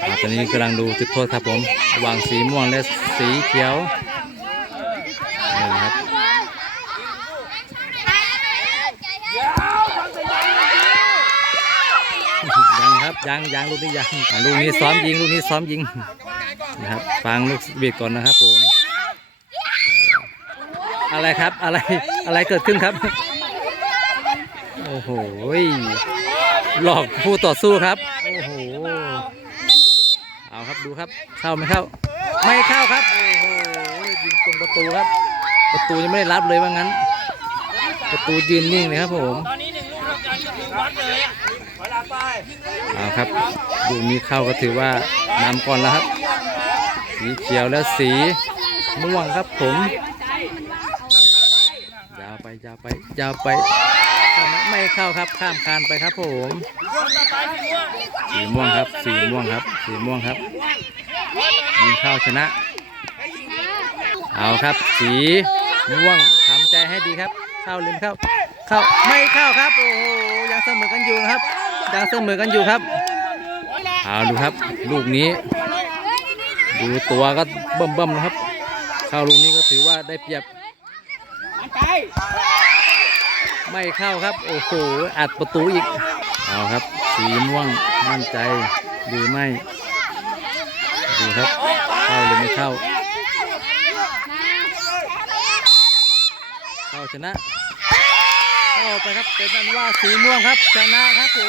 ตอนนี้กำลังดูจุดโทษครับผมวางสีม่วงและสีเขียวนี่นะครับยังครับยังยังลูกนี้ยังลูกนี้ซ้อมยิงลูกนี้ซ้อมยิงนะครับฟังลูกบีดก่อนนะครับผมอะไรครับอะไรอะไรเกิดขึ้นครับ โอ้โหหลอกผู้ต่อสู้ครับ โอ้โห ดูครับ เข้าไหมเข้า ไม่เข้าครับ โอ้โหยิงตรงประตูครับ ประตูยังไม่ได้รับเลยว่างั้น ประตูยืนนิ่งเลยครับผมตอนนี้หนึ่งลูกเท่ากันก็คือวัดเลยอะเวลาไปเอาครับลูกนี้เข้าก็ถือว่านำก่อนแล้วครับ สีเขียวและสีม่วงครับผม ยาวไปยาวไปยาวไปไม่เข้าครับข้ามคานไปครับผมสีม่วงครับสีม่วงครับสีม่วงครับ ยิงเข้าชนะ เอาครับ สีม่วงทำใจให้ดีครับ เข้าหรืมเข้า เข้าไม่เข้าครับ โอ้โหยังเสมอกันอยู่นะครับ ยังเสมอกันอยู่ครับ เอาดูครับ ลูกนี้ ดูตัวก็เบิ่มเบิ่มๆนะครับ เข้าลูกนี้ก็ถือว่าได้เปรียบไม่เข้าครับ โอ้โหอัดประตูอีก เอาครับ สีม่วงมั่นใจหรือไม่ ดูครับ เข้าหรือไม่เข้า เข้าชนะ เข้าไปครับ เป็นนั้นว่าสีม่วงครับ ชนะครับโอ้